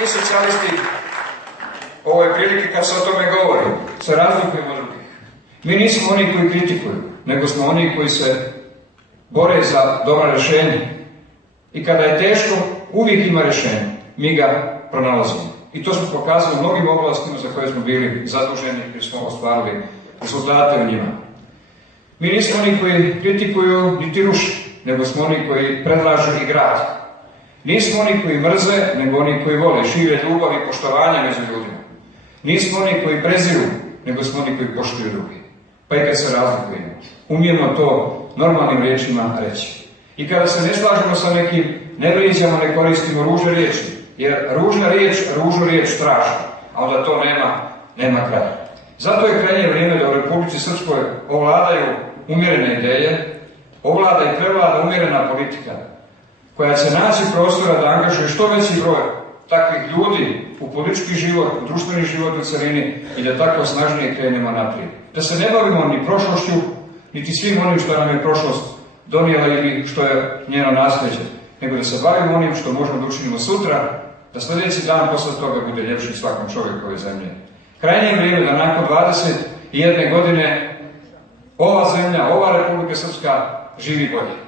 Mi socijalisti, ovo je prilike kad se o tome govori, se razlikujemo od drugih. Mi nismo oni koji kritikuju, nego smo oni koji se bore za dobra rješenja. I kada je teško, uvijek ima rješenje. Mi ga pronalazimo. I to smo pokazali u mnogim oblastima za koje smo bili zaduženi jer smo ostvarili rezultate u njima. Mi nismo oni koji kritikuju niti ruše, nego smo oni koji predlažu i grade. Nismo oni koji mrze, nego oni koji vole, šire ljubav i poštovanje među ljudima. Nismo oni koji preziru, nego smo oni koji poštuju drugi. Pa i kad se razlikujemo, umijemo to normalnim riječima reći. I kada se ne slažemo sa nekim, ne vrijeđamo, ne koristimo ružne riječi, jer ružna riječ, ružnu riječ traži, a onda to nema kraja. Zato je krajnje vrijeme da u Republici Srpskoj ovladaju umjerene ideje, ovlada i prevlada umjerena politika, koja će naći prostora da angažuje što veći broj takvih ljudi u politički život, u društveni život u celini i da tako snažnije krenemo naprijed. Da se ne bavimo ni prošlošću, niti svim onim što nam je prošlost donijela ili što je njeno nasljeđe, nego da se bavimo onim što možemo da učinimo sutra, da sljedeći dan posle toga bude ljepši svakom čovjeku ove zemlje. Krajnje je vrijeme da nakon 21 godine ova zemlja, ova Republika Srpska živi bolje.